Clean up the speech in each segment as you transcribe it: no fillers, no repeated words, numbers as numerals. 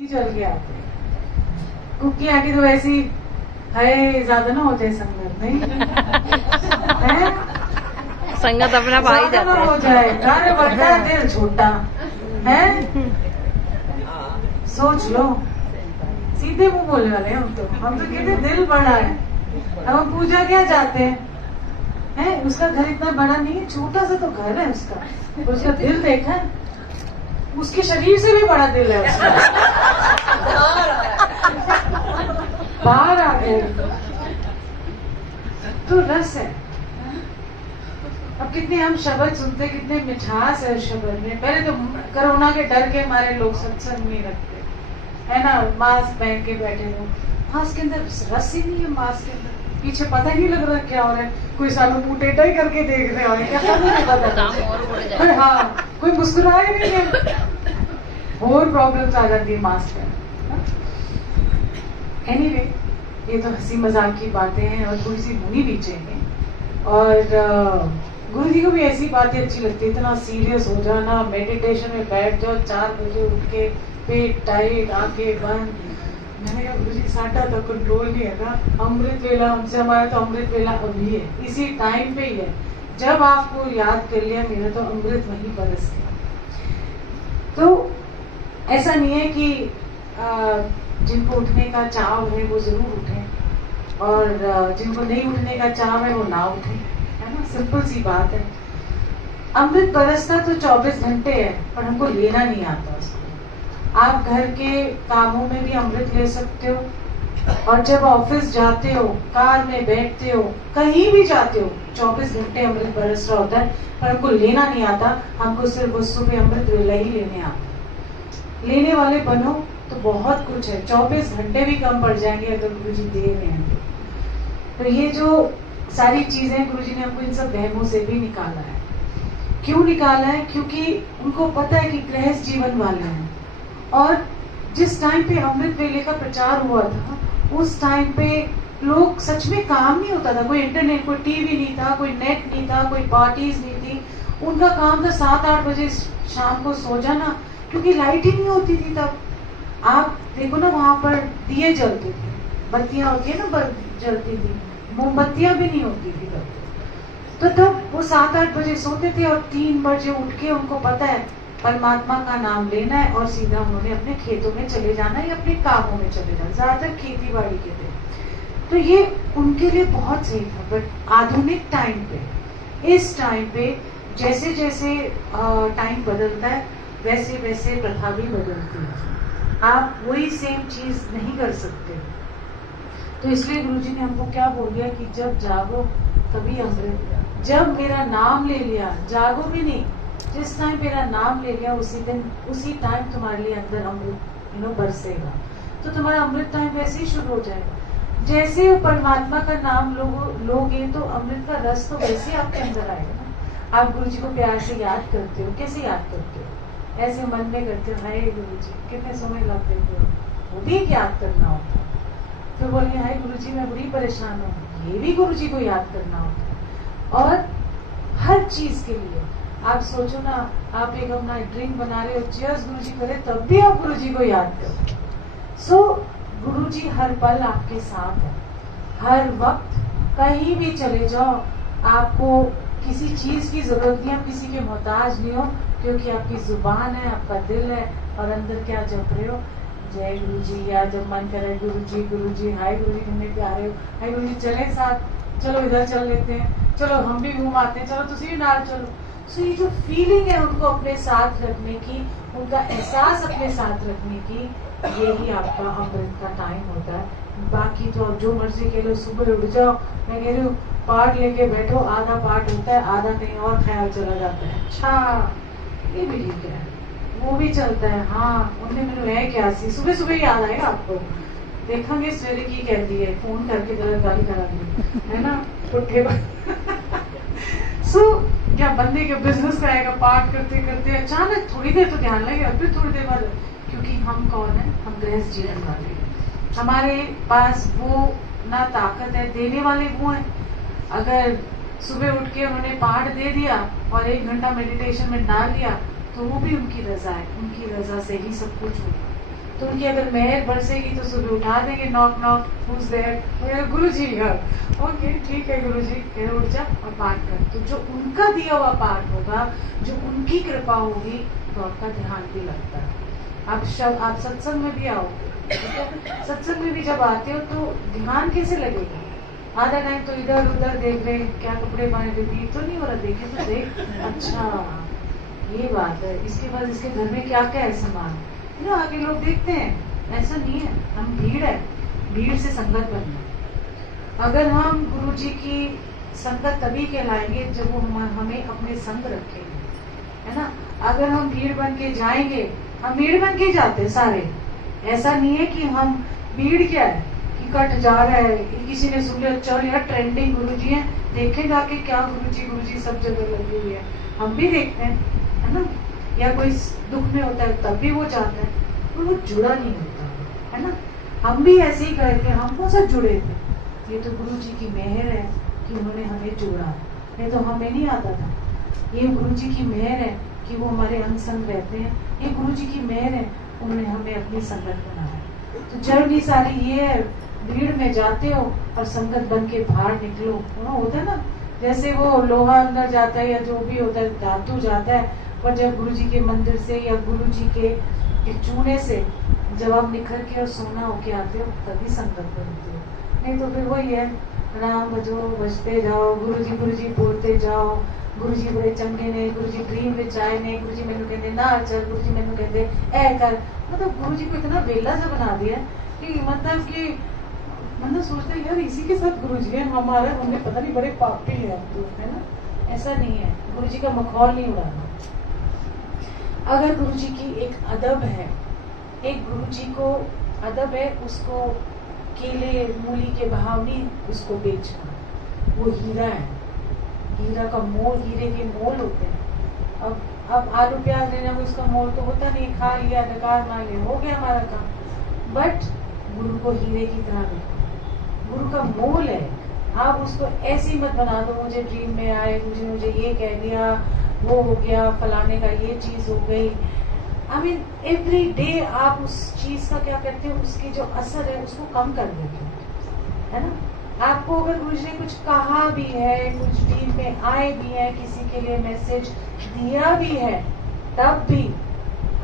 चल के आते हैं। कुकी आके तो ऐसी है, ज्यादा ना हो जाए संगत, नहीं है? संगत अपना भाई ज्यादा ना जाते हो हैं। जाए, कार्य बढ़ता है, दिल छोटा है। सोच लो, सीधे मुंह बोलने वाले हैं हम तो कहते हैं दिल बड़ा है। अब हम पूजा क्या चाहते हैं? उसका घर इतना बड़ा नहीं है, छोटा सा तो घर है उसका दिल देखा है, उसके शरीर से भी बड़ा दिल है उसका। बाहर आ गए तो रस है। अब कितने हम शब्द सुनते, कितने मिठास है शब्द में। पहले तो कोरोना के डर के हमारे लोग सत्संग नहीं रखते, है ना, मास्क पहन के बैठे हो। मास्क के अंदर रस ही नहीं है। मास्क के अंदर पीछे पता ही नहीं लग रहा क्या हो रहा है। कोई सालों मुंह टेढ़ा ही करके देख रहे हो क्या, नहीं पता। हाँ, कोई मुस्कुरा ही नहीं है। और प्रॉब्लम्स आ जाती है मास्क में। एनीवे, ये तो हंसी मजाक की बातें हैं और थोड़ी सी मुनी भी चाहिए। और गुरु जी को भी ऐसी बातें अच्छी लगती है, इतना सीरियस हो जाना, मेडिटेशन में बैठ जाओ 4 बजे उठ के, पेट टाइट, आंखें बंद। मैंने कहा गुरु जी साटा तो कंट्रोल नहीं है ना, अमृत वेला हमसे, हमारा तो अमृत वेला अभी है, इसी टाइम पे ही है। जब आपको याद कर लिया मेरा तो अमृत वहीं बरस गया। तो ऐसा नहीं है कि जिनको उठने का चाव है वो जरूर उठें, और जिनको नहीं उठने का चाव है वो ना उठें, है ना, सिंपल सी बात है। अमृत बरसता तो 24 घंटे है, पर हमको लेना नहीं आता उसको। आप घर के कामों में भी अमृत ले सकते हो, और जब ऑफिस जाते हो, कार में बैठते हो, कहीं भी जाते हो, 24 घंटे अमृत बरस रहा होता है, पर हमको लेना नहीं आता। हमको सिर्फ वस्तु पे अमृत वेला ही लेने आता। लेने वाले बनो तो बहुत कुछ है, 24 घंटे भी कम पड़ जाएंगे अगर गुरु जी दे रहे हैं। तो ये जो सारी चीजें गुरु जी ने हमको इन सब वहमों से भी निकाला है। क्यों निकाला है? क्योंकि उनको पता है कि गृहस्थ जीवन वाले हैं, और जिस टाइम पे अमृत वेले का प्रचार हुआ था उस टाइम पे लोग सच में काम नहीं होता था। कोई इंटरनेट, कोई टीवी नहीं था, कोई नेट नहीं था, कोई पार्टीज नहीं थी। उनका काम था 7-8 बजे शाम को सो जाना, क्योंकि लाइट ही नहीं होती थी तब। आप देखो ना, वहां पर दिए जलते थे, बत्तियां होती है ना, जलती थी, मोमबत्तियां भी नहीं होती थी तब। तो तब वो 7-8 बजे सोते थे, और 3 बजे उठ के उनको पता है परमात्मा का नाम लेना है, और सीधा उन्होंने अपने खेतों में चले जाना है या अपने कामों में चले जाना। ज्यादातर खेती बाड़ी के थे, तो ये उनके लिए बहुत सही था। बट आधुनिक टाइम पे, इस टाइम पे जैसे जैसे टाइम बदलता है वैसे वैसे प्रथा भी बदलती है। आप वही सेम चीज नहीं कर सकते। तो इसलिए गुरुजी ने हमको क्या बोल दिया कि जब जागो तभी अमृत। जब मेरा नाम ले लिया, जागो भी नहीं, जिस टाइम मेरा नाम ले लिया उसी दिन, उसी टाइम तुम्हारे लिए अंदर अमृत बरसेगा। तो तुम्हारा अमृत टाइम वैसे ही शुरू हो जाएगा। जैसे वो परमात्मा का नाम लोगे तो अमृत का रस तो वैसे ही आपके अंदर आएगा ना। आप गुरु जी को प्यार से याद करते हो। कैसे याद करते हो? ऐसे मन में करते हो, हाय गुरु जी, कितने समय लग देते हो, वो भी याद करना होता है। फिर बोलेंगे हाय गुरु जी मैं बड़ी परेशान हूँ, ये भी गुरु जी को याद करना होता है। और हर चीज के लिए आप सोचो ना, आप एक अपना ड्रिंक बना रहे हो, चीयर्स गुरु जी करे, तब भी आप गुरु जी को याद करो। सो गुरु जी हर पल आपके साथ है, हर वक्त, कहीं भी चले जाओ, आपको किसी चीज की जरूरत नहीं, आप किसी के मोहताज नहीं हो, क्योंकि आपकी जुबान है, आपका दिल है, और अंदर क्या जप रहे हो, जय गुरु जी, या जब मन करे गुरु जी, हाय गुरु जी कितने प्यारे हो, हाय गुरु जी चले साथ, चलो इधर चल लेते हैं, चलो हम भी घूम आते हैं, चलो तुसी भी नाल चलो। सो ये जो फीलिंग है उनको अपने साथ रखने की, उनका एहसास अपने साथ रखने की, यही आपका अमृत का टाइम होता है। बाकी तो आप जो मर्जी कह लो, सुबह उठ जाओ, मैं कह रही हूँ पाठ लेके बैठो, आधा पाठ होता है, आधा कहीं और ख्याल चला जाता है। अच्छा ये भी ठीक है, वो भी चलता है। हाँ उन्हें मैंने है क्या सी, सुबह सुबह याद आएगा आपको, देखेंगे सवेरे की कहती है, फोन करके जरा गाली करा दी, है ना, उठे सो क्या बंदे के बिजनेस कराएगा पाठ करते करते, अचानक थोड़ी देर तो ध्यान लगेगा, फिर थोड़ी देर बाद, क्योंकि हम कौन है, हम गृहस्थ जीवन वाले, हमारे पास वो ना ताकत है, देने वाले वो है। अगर सुबह उठ के उन्होंने पाठ दे दिया और 1 घंटा मेडिटेशन में डाल लिया, तो वो भी उनकी रजा है, उनकी रजा से ही सब कुछ होगा। तो उनकी अगर मेहर बरसेगी तो सुबह उठा देंगे, नॉक नॉक, हुज देयर, गुरु जी घर। ओके ठीक है गुरु जी, कह उठ जा और पाठ कर। तो जो उनका दिया हुआ पाठ होगा, जो उनकी कृपा होगी, तो आपका ध्यान भी लगता है। आप सत्संग में भी आओगे, ठीक है? सत्संग में भी जब आते हो तो ध्यान कैसे लगेगा? आधा टाइम तो इधर उधर देख रहे, क्या कपड़े पहने, रिपीट तो नहीं हो रहा, देखे तो देख, अच्छा ये बात है, इसके बाद इसके घर में क्या क्या है सामान, आगे लोग देखते हैं। ऐसा नहीं है, हम भीड़ है, भीड़ से संगत बनना। अगर हम गुरु जी की संगत तभी कहलाएंगे जब वो हमें अपने संग रखेंगे, है ना? अगर हम भीड़ बन के जाएंगे, हम भीड़ बन के जाते सारे, ऐसा नहीं है कि हम भीड़ क्या है कि कट जा रहा है, किसी ने सुन लिया चल यार ट्रेंडिंग गुरु जी है, देखे जाके क्या गुरु जी सब जगह लगी हुई है, हम भी देखते हैं, है ना? या कोई दुख में होता है तब भी वो जाता है, तो वो जुड़ा नहीं होता, है ना? हम भी ऐसे ही करके हम कौन सा जुड़े थे, ये तो गुरु जी की मेहर है कि उन्होंने हमें जोड़ा, नहीं तो हमें नहीं आता था। ये गुरु जी की मेहर है कि वो हमारे अंग संग रहते हैं, ये गुरु जी की मेहर है, उन्होंने हमें अपनी संगत बनाया। तो जर्नी सारी ये है, भीड़ में जाते हो और संगत बन के बाहर निकलो, होता है ना? जैसे वो लोहा अंदर जाता है या जो भी होता है, धातु जाता है, पर जब गुरु जी के मंदिर से या गुरु जी के चूने से जब आप निखर के और सोना होके आते हो, तभी संगत बनती हो, नहीं तो फिर वही है, राम भजो बजते जाओ, गुरु जी बोलते जाओ, गुरु जी बड़े चंगे ने, गुरु जी ड्रीम विच आए ने, गुरु जी मैनू कहते ना चल, गुरु जी मैनू कहते ऐ कर, मतलब गुरु जी को इतना वेला सा बना दिया कि मतलब सोचते हैं यार इसी के साथ गुरु जी है, हमारा हमने पता नहीं बड़े पापी है, है ना? ऐसा नहीं है, गुरु जी का मखौल नहीं उड़ाना। अगर गुरु जी की एक अदब है, एक गुरु जी को अदब है, उसको केले मूली के भाव नहीं उसको बेचना, वो हीरा है, हीरा का मोल, हीरे के मोल होते हैं। अब आलू प्याज लेना को उसका मोल तो होता नहीं, खा लिया नकार मान लिया, हो गया हमारा काम। बट गुरु को हीरे की तरह देखो, गुरु का मोल है, आप उसको ऐसी मत बना दो मुझे ड्रीम में आए, मुझे ये कह दिया, वो हो गया, फलाने का ये चीज हो गई। आई मीन एवरी डे आप उस चीज का क्या करते हो, उसकी जो असर है उसको कम कर देते हो, है ना? आपको अगर गुरु जी ने कुछ कहा भी है, कुछ ड्रीम में आए भी है, किसी के लिए मैसेज दिया भी है, तब भी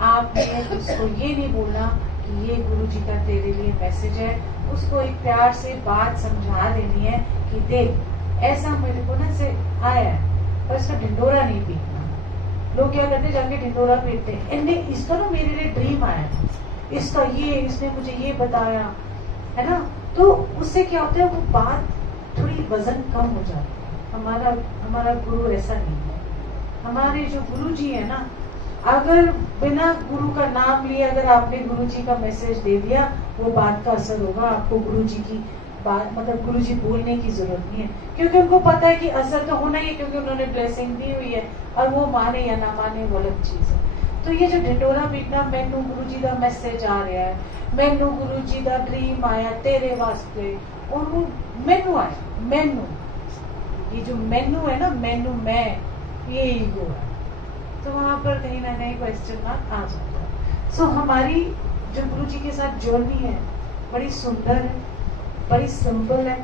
आपने उसको ये नहीं बोलना कि ये गुरु जी का तेरे लिए मैसेज है, उसको एक प्यार से बात समझा देनी है कि देख ऐसा मेरे को ना से आया है, पर इसका ढिंडोरा नहीं पीटना। लोग क्या करते हैं, जाके ढिंडोरा पीटते हैं, इसका ना मेरे लिए ड्रीम आया, इसका ये, इसने मुझे ये बताया, है ना? तो उससे क्या होता है, वो बात थोड़ी वजन कम हो जाती है। हमारा गुरु ऐसा नहीं है। हमारे जो गुरु जी है ना, अगर बिना गुरु का नाम लिए अगर आपने गुरु जी का मैसेज दे दिया, वो बात का असर होगा, आपको गुरु जी की बात मतलब गुरु जी बोलने की जरूरत नहीं है, क्योंकि उनको पता है कि असर तो होना ही है, क्योंकि उन्होंने ब्लेसिंग दी हुई है, और वो माने या ना माने वो अलग चीज है। तो ये जो ढिंडोरा पीटना, मैनू गुरु जी का मैसेज आ रहा है, मैनू गुरु जी का ड्रीम आया तेरे वास्ते, और वो मैनू आया, मैनू, ये जो मैनू है ना, मैनू मैं, ये ईगो है, तो वहां पर कहीं ना कहीं क्वेश्चन मार्क आ जाता है। सो हमारी जो गुरु जी के साथ जर्नी है बड़ी सुंदर है, बड़ी सिंपल है,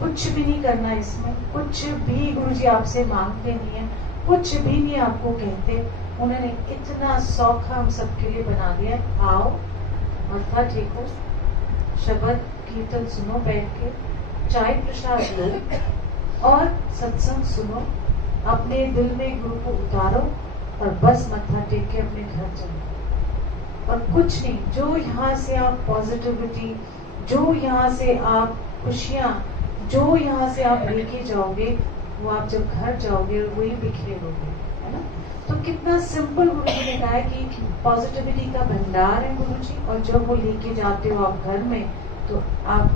कुछ भी नहीं करना इसमें, कुछ भी गुरु जी आपसे मांगते नहीं है, कुछ भी नहीं आपको कहते, उन्होंने इतना सौखा हम सबके लिए बना दिया। आओ, मत्था टेको, शब्द कीर्तन सुनो बैठ के, चाय प्रसाद लो और सत्संग सुनो, अपने दिल में गुरु को उतारो और बस मत्था टेक के अपने घर चलो, और कुछ नहीं। जो यहाँ से आप पॉजिटिविटी, जो यहाँ से आप खुशियाँ, जो यहाँ से आप लेके जाओगे, वो आप जब घर जाओगे वही बिखेरोगे, है ना? तो कितना सिंपल गुरु जी ने कहा है कि पॉजिटिविटी का भंडार है गुरु जी, और जब वो लेके जाते हो आप घर में, तो आप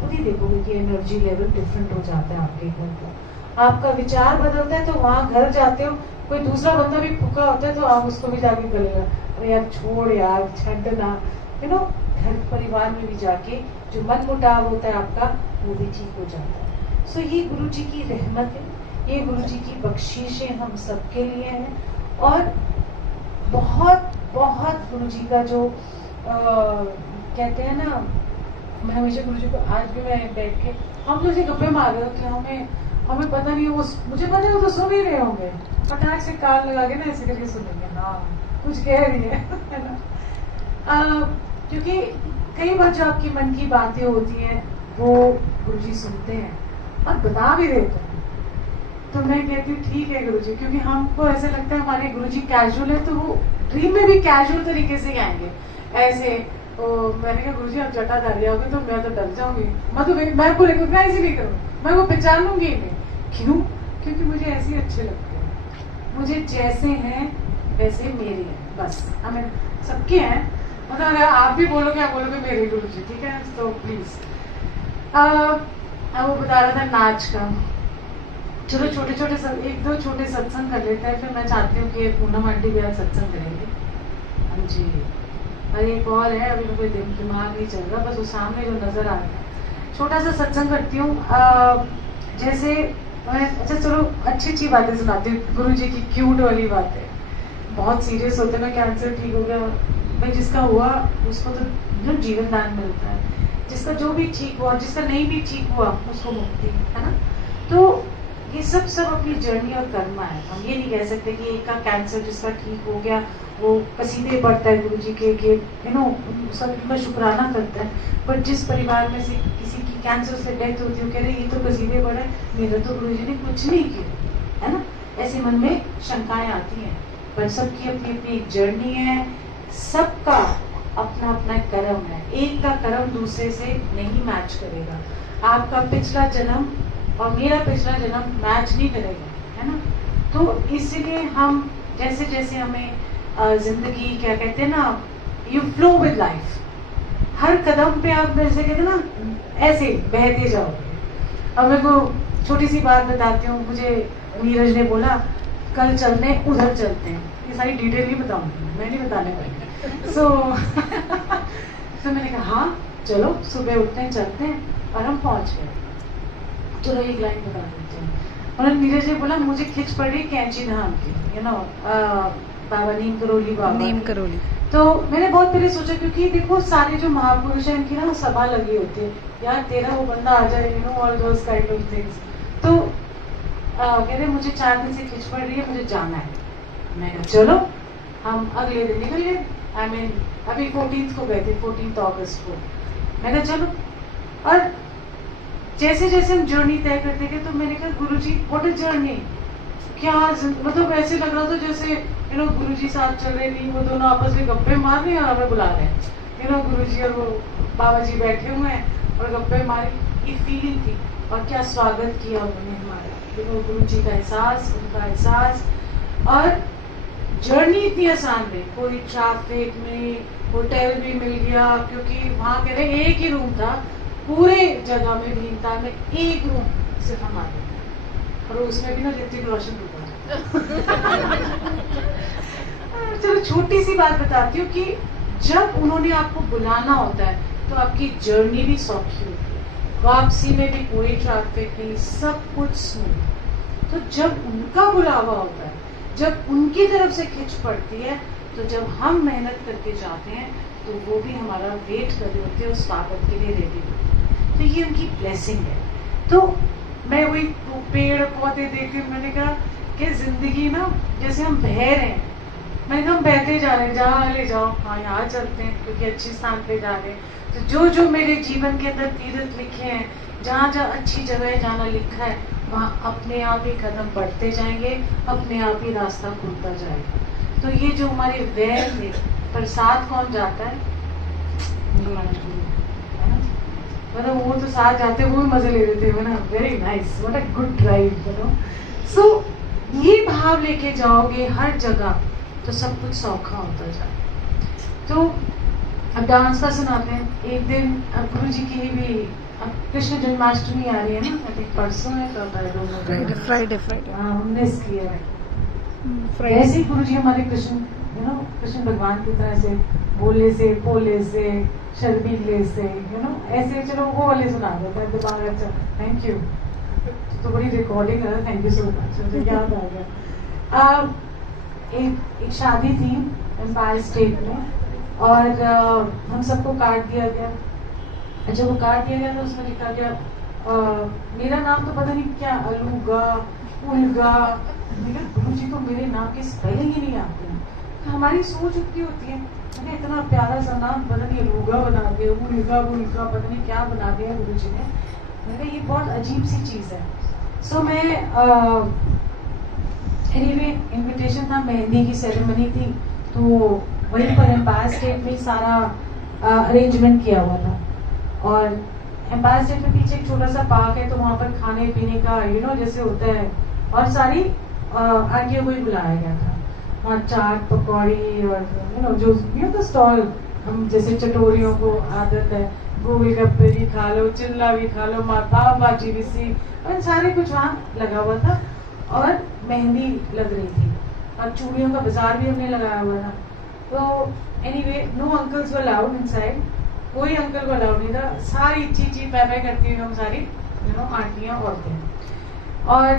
खुद ही देखोगे कि एनर्जी लेवल डिफरेंट हो जाता है आपके घर का। आपका विचार बदलता है, तो वहां घर जाते हो, कोई दूसरा बंदा भी भूखा होता है तो आप उसको भी जाके गलेगा, अरे यार छोड़ यार, छड़ना, यू नो। घर परिवार में भी जाके जो मन मुटाव होता है आपका, वो भी ठीक हो जाता है। सो ये गुरु जी की रहमत है, ये गुरु जी की बख्शीशें हम सबके लिए हैं, और बहुत बहुत गुरु जी का जो कहते हैं ना, मैं हमेशा गुरु जी को, आज भी मैं बैठ के हम तो ऐसे गप्पे मार रहे होते हैं, हमें पता नहीं, वो मुझे पता है वो तो सुन ही रहे होंगे, फटाक से कान लगा के ना ऐसे करके सुनेंगे, हाँ कुछ कह रही है ना। क्योंकि कई बार जो आपकी मन की बातें होती हैं वो गुरुजी सुनते हैं और बता भी देते हैं। तो मैं कहती हूँ ठीक है गुरुजी, क्योंकि हमको ऐसा लगता है हमारे गुरुजी कैजुअल है, तो वो ड्रीम में भी कैजुअल तरीके से आएंगे ऐसे। तो मैंने कहा गुरुजी आप जटाधारी आओगे तो मैं तो डर जाऊंगी, मैं पूरे ऐसे नहीं करूँ, मैं वो पहचान लूंगी ही नहीं। क्यों? क्योंकि मुझे ऐसे ही अच्छे लगते हैं, मुझे जैसे हैं वैसे मेरे हैं, बस हमें सबके हैं। मतलब अगर आप भी बोलोगे, आप बोलोगे मेरे गुरुजी, ठीक है, तो प्लीज। वो बता रहा था नाच का, चलो छोटे छोटे एक दो छोटे सत्संग कर लेते हैं, फिर मैं चाहती हूँ कि पूनम आंटी भी आज सत्संग करेंगे। हाँ जी, और एक और है, अभी तो कोई दिमाग नहीं चल रहा, बस वो सामने जो नजर आ रहा है। छोटा सा सत्संग करती हूँ, जैसे अच्छा चलो अच्छी बातें सुनाती हूँ, गुरु जी की क्यूट वाली बातें। बहुत सीरियस होते हैं, कैंसर ठीक हो गया भाई, जिसका हुआ उसको तो जीवन दान मिलता है, जिसका जो भी ठीक हुआ, जिसका नहीं भी ठीक हुआ उसको मुक्ति, है ना। तो ये सब अपनी जर्नी और कर्मा है। हम ये नहीं कह सकते कि एक का कैंसर जिसका ठीक हो गया वो कसीदे पढ़ता है गुरु जी के सब उनका शुक्राना करता है, बट जिस परिवार में से किसी की कैंसर से डेथ होती है, कह रहे ये तो कसीदे पढ़े, मेरा तो गुरु जी ने कुछ नहीं किया, है ना। ऐसे मन में शंकाएं आती हैं, पर सबकी अपनी अपनी एक जर्नी है, सबका अपना अपना कर्म है, एक का कर्म दूसरे से नहीं मैच करेगा। आपका पिछला जन्म और मेरा पिछला जन्म मैच नहीं करेगा, है ना। तो इसीलिए हम जैसे जैसे हमें जिंदगी क्या कहते हैं ना, यू फ्लो विद लाइफ, हर कदम पे आप जैसे कहते हैं ना ऐसे बहते जाओगे। अब मेरे को छोटी सी बात बताती हूँ, मुझे नीरज ने बोला कल चलते हैं, उधर चलते हैं, ये सारी डिटेल नहीं बताऊंगी, मैं नहीं बताने वाली। तो मैंने कहा हाँ चलो, सुबह उठते हैं चलते हैं, और हम पहुंच गए। चलो एक लाइन बता देते हैं। उन्होंने नीरज ने बोला मुझे खिंच पड़ी कैंची धाम की, यू नो बाबा नीम करोली, बाबा नीम करोली। तो मैंने बहुत पहले सोचा, क्योंकि देखो सारे जो महापुरुष हैं इनकी ना सभा लगी होती है, यार तेरा वो बंदा आ जाए, you know all those kind of things. तो कह रहे मुझे 4 दिन से खिंच पड़ रही है, मुझे जाना है। मैं कहा चलो, हम अगले दिन निकल गए। आई मीन अभी 14 को गए थे, 14 अगस्त को। मैं कहा चलो, और जैसे जैसे हम जर्नी तय करते गए, तो मैंने कहा गुरुजी व्हाट इज जर्नी, क्या मतलब ऐसे लग रहा था जैसे यू नो गुरुजी साथ चल रहे नहीं, वो दोनों आपस में गप्पे मार रहे हैं और हमें बुला रहे हैं, यू नो गुरुजी और वो बाबा जी बैठे हुए हैं और गप्पे मारी, ये फीलिंग थी। और क्या स्वागत किया उन्होंने हमारा, यू नो गुरुजी का एहसास, उनका एहसास। और जर्नी इतनी आसान रही, कोई ट्रैफिक में, होटल भी मिल गया, क्योंकि वहां कह रहे एक ही रूम था पूरे जगह में, भीमताल में एक रूम सिर्फ हमारे, और उसमें भी ना ऋतिक रोशन रुका। चलो छोटी सी बात बताती हूँ कि जब उन्होंने आपको बुलाना होता है तो आपकी जर्नी भी सौखी होती है, वापसी में भी कोई ट्रैफिक नहीं, सब कुछ स्मूथ। तो जब उनका बुलावा होता है, जब उनकी तरफ से खिंच पड़ती है, तो जब हम मेहनत करके जाते हैं तो वो भी हमारा वेट कर रहे होते हैं, उस स्वागत के लिए रेडी होते हैं। तो ये उनकी ब्लेसिंग है। तो मैं वही पेड़ पौधे देखती हूँ, मैंने कहा कि जिंदगी ना जैसे हम बह रहे हैं, मैंने कहा हम बहते जा रहे हैं, जहाँ ले जाओ, हाँ यहाँ चलते हैं क्योंकि अच्छे स्थान पे जा रहे हैं। तो जो जो मेरे जीवन के अंदर तीर्थ लिखे हैं, जहाँ जहाँ अच्छी जगह जाना लिखा है, वहाँ अपने आप ही कदम बढ़ते जाएंगे, अपने आप ही रास्ता खुलता जाएगा। तो ये जो हमारे वैर में प्रसाद कौन जाता है, मतलब वो तो साथ जाते, वो भी मजे ले लेते हैं ना, very nice, what a good drive, you know. So ये भाव लेके जाओगे हर जगह तो सब कुछ सौखा होता जाए। तो अब डांस का सुनाते हैं। एक दिन गुरु जी की भी कृष्ण जन्माष्टमी आ रही है ना, आई थिंक परसों है, तो फ्राइडे हाँ 19 की है। ऐसे ही गुरु जी हमारे कृष्ण, यू नो कृष्ण भगवान की तरह से बोले से, पोले से, शर्मीले से, यू नो ऐसे, चलो वो वाले सुना देते हैं दिमाग। अच्छा थैंक यू, तो बड़ी रिकॉर्डिंग है, थैंक यू सो मच, मुझे याद आ गया। एक शादी थी एम्पायर स्टेट में, और हम सबको कार्ड दिया गया। जब वो कार्ड दिया गया तो उसमें लिखा गया मेरा नाम तो पता नहीं क्या, अलूगा, उलगा। गुरुजी को मेरे नाम की स्पेलिंग ही नहीं आती है। हमारी सोच उतनी होती है, मैंने इतना प्यारा सा नाम पता नहीं अलूगा बना दिया, उलगा उलगा पता नहीं क्या बना दिया गुरुजी ने। मैंने ये बहुत अजीब सी चीज है। सो मैं एनीवे इनविटेशन था, मेहंदी की सेरेमनी थी, तो वहीं पर एम्पायर स्टेट में सारा अरेंजमेंट किया हुआ था। और एम्पायर स्टेट के पीछे एक छोटा सा पार्क है, तो वहां पर खाने पीने का जैसे होता है, और सारी आंटियों को ही बुलाया गया था। वहाँ चाट पकौड़ी और जो स्टॉल, हम जैसे चटोरियों को आदत है, गोलगप्पे भी खा लो, चिल्ला भी खा लो, पाव भाजी भी सी, और सारे कुछ वहाँ लगा हुआ था। और मेहंदी लग रही थी और चूड़ियों का बाजार भी हमने लगाया हुआ था। तो anyway no uncles were allowed inside, कोई अंकल को अलाउड नहीं था। सारी चीची पैपै करती हुई हम सारी आंटियां औरतें। और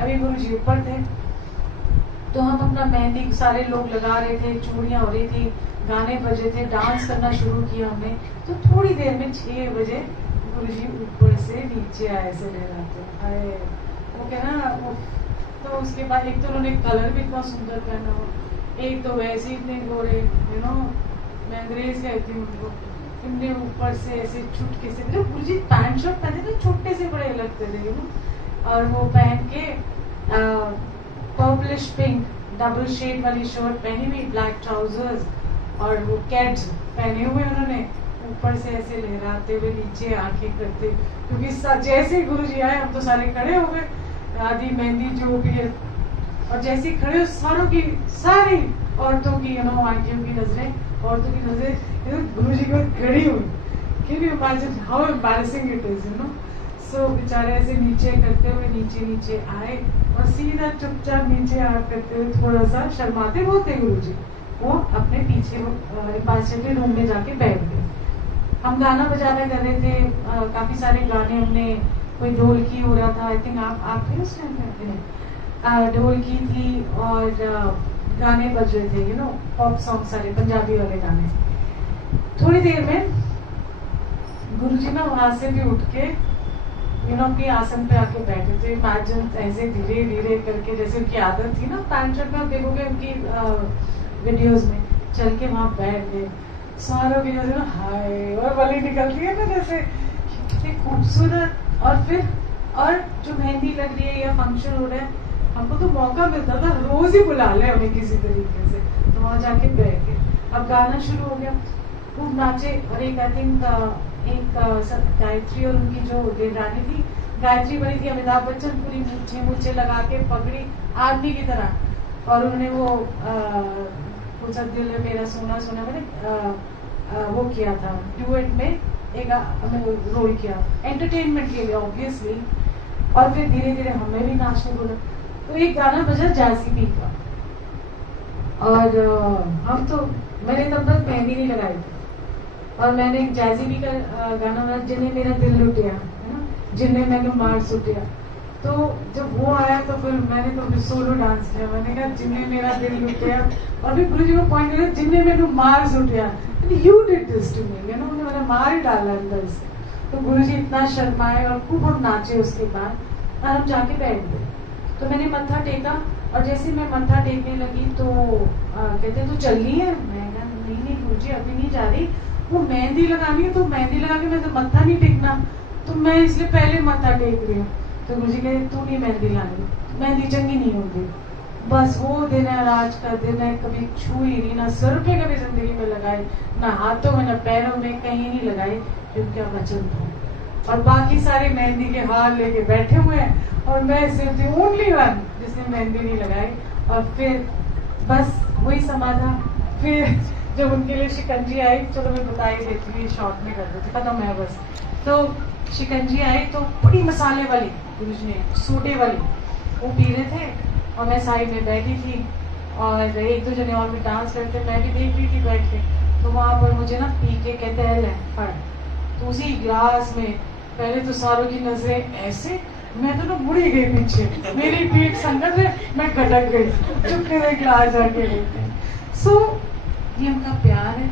अभी गुरुजी ऊपर थे, तो हम अपना मेहंदी सारे लोग लगा रहे थे, चूड़ियां हो रही थी, गाने बजे थे, डांस करना शुरू किया हमने। तो थोड़ी देर में 6 बजे गुरुजी ऊपर से नीचे आए से ले रहे थे। वो कहना, तो उसके बाद एक तो उन्होंने कलर भी इतना सुंदर पहना हो, एक तो वैसे ही इतने गोरे, मैं अंग्रेज कहती हूँ उनको, इतने ऊपर से ऐसे छुटके से, जो गुरुजी पैंट शर्ट पहने थे छोटे से बड़े लगते थे, और वो पहन के पर्पलिश पिंक डबल शेड वाली शर्ट पहनी हुई, ब्लैक ट्राउजर्स, और वो कैट्स पहने हुए उन्होंने, ऊपर से ऐसे लहराते हुए नीचे आंखें करते, क्योंकि जैसे ही गुरुजी आए हम तो सारे खड़े हो गए, आधी मेहंदी जो भी है, और जैसे ही खड़े सारों की, सारी औरतों की आंटियों की नजरें, औरतों की नजरें गुरुजी को खड़ी हुई। Can you imagine how embarrassing it is, So बेचारे ऐसे नीचे करते हुए नीचे आए और सीधा चुपचाप नीचे आ करते हुए थोड़ा सा शर्माते बहुत थे गुरुजी, वो अपने पीछे पास के रूम में जाके बैठ गए। हम गाना बजाना कर रहे थे, काफी सारे गाने हमने, कोई ढोलकी हो रहा था, आई थिंक आप थे उस टाइम पे, ढोलकी थी और गाने बज रहे थे, पॉप सॉन्ग सारे पंजाबी वाले गाने। थोड़ी देर में गुरुजी ना वहां से भी उठ के अपनी आसन पे आके बैठे थे। इमेजिन ऐसे धीरे धीरे करके, जैसे उनकी आदत थी ना, पैंट शर्ट में आप देखोगे उनकी वीडियोस में, चल के वहां बैठ गए। सारों की नजर हाय और वाली निकलती है ना, जैसे कितनी खूबसूरत। और फिर और जो मेहंदी लग रही है या फंक्शन हो रहा है, हमको तो मौका मिलता था रोज ही बुला ले हमें किसी तरीके से, तो वहां जाके बैठ गए। अब गाना शुरू हो गया, खूब नाचे। और एक आई थिंक एक गायत्री और उनकी जो देवरानी थी, गायत्री बनी थी अमिताभ बच्चन, पूरी मूछे लगा के पगड़ी आदमी की तरह, और उन्होंने वो कुछ दिल है मेरा सोना सोना मैंने वो किया था डुएट में, एक रोल किया एंटरटेनमेंट के लिए ऑब्वियसली। और फिर धीरे धीरे हमें भी नाचने बोला, तो एक गाना बजा जैज़ी बी का, और हम तो, मैंने तब तक मेहंदी नहीं लगाई थी, और मैंने एक जैज़ी बी का गाना बना, जिन्हें मेरा दिल लुटिया, है ना, जिन्हें मैंने मार सुटिया। तो जब वो आया तो फिर मैंने तो फिर सोलो डांस किया, मैंने कहा जिन्हें मेरा दिल लुटिया, और फिर गुरुजी को पॉइंट किया जिन्हें मैंने मार सुटिया, you did this to me, उन्होंने मैंने मार ही डाला अंदर से। तो गुरुजी इतना शर्माए और खूब हम नाचे उसके बाद, और हम जाके बैठ गए। तो मैंने मत्था टेका, और जैसे मैं मत्था टेकने लगी तो कहते तू चल रही है, मैं कहा नहीं गुरुजी अभी नहीं जा रही, वो मेहंदी लगानी है, तो मेहंदी लगा के मैं तो मत्था नहीं टेकना, तो मैं इसलिए पहले मत्था टेक रही हूँ। तो गुरुजी कहते तू नहीं मेहंदी लानी, मेहंदी चंगी नहीं होगी, बस वो दिन है, आज का दिन है, कभी छुई नहीं, ना सर पे कभी जिंदगी में लगाई, ना हाथों में ना पैरों में, कहीं नहीं लगाई, क्योंकि क्या वचन था। और बाकी सारे मेहंदी के हार लेके बैठे हुए हैं, और मैं सिर्फ दी ओनली वन जिसने मेहंदी नहीं लगाई। और फिर बस वही समा था। फिर जब उनके लिए शिकंजी आई, चलो मैं बता ही देती हूँ, शॉर्ट में कर देती, खत्म है बस। तो शिकंजी आई तो बड़ी मसाले वाली, गुरुजी ने सोडे वाली वो पी रहे थे, और मैं साइड में बैठी थी, और एक दो जने और भी डांस करते, मैं भी देख रही थी बैठ के। तो वहां पर मुझे ना पी के कहते हैं फड़, तो उसी गिलास में पहले तो सारों की नजरें ऐसे, मैं तो ना मुड़ी गई पीछे, मेरी पीठ संकट है, मैं खटक गई, चुपके से गिलास जाके लेते। सो ये उनका प्यार है,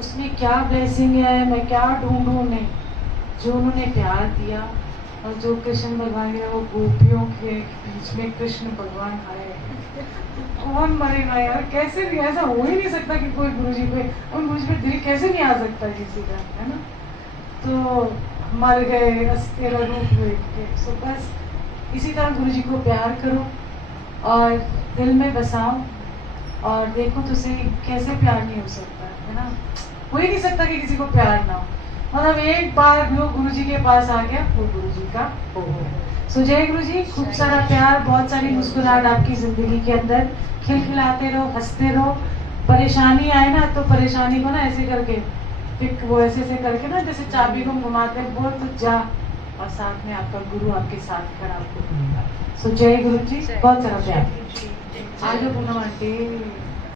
उसमें क्या ब्लेसिंग है, मैं क्या ढूंढूं, नहीं, जो उन्होंने प्यार दिया और जो कृष्ण भगवान ने वो गोपियों के बीच में कृष्ण भगवान आए, कौन मरेगा यार, कैसे भी ऐसा हो ही नहीं सकता कि कोई गुरुजी पे, उन गुरुजी पे दिल कैसे नहीं आ सकता किसी का, है ना। तो मर गए अस्थिर रूप में, सो बस इसी तरह गुरुजी को प्यार करो और दिल में बसाओ और देखो तो सही कैसे प्यार नहीं हो सकता, है ना। हो ही नहीं सकता कि किसी को प्यार ना हो, मतलब एक बार जो गुरुजी के पास आ गया वो गुरुजी का हो गया। सो जय गुरुजी, खूब सारा प्यार, बहुत सारी मुस्कुराहट आपकी जिंदगी के अंदर, खिलखिलाते रहो, हंसते रहो। परेशानी आए ना तो परेशानी को ना ऐसे करके, फिर वो ऐसे करके ना जैसे चाबी को घुमाते हैं, बोल तो जा, और साथ में आपका गुरु आपके साथ खड़ा आपको। सो जय गुरु जी, बहुत सारा प्यार। आगे पूनम आंटी।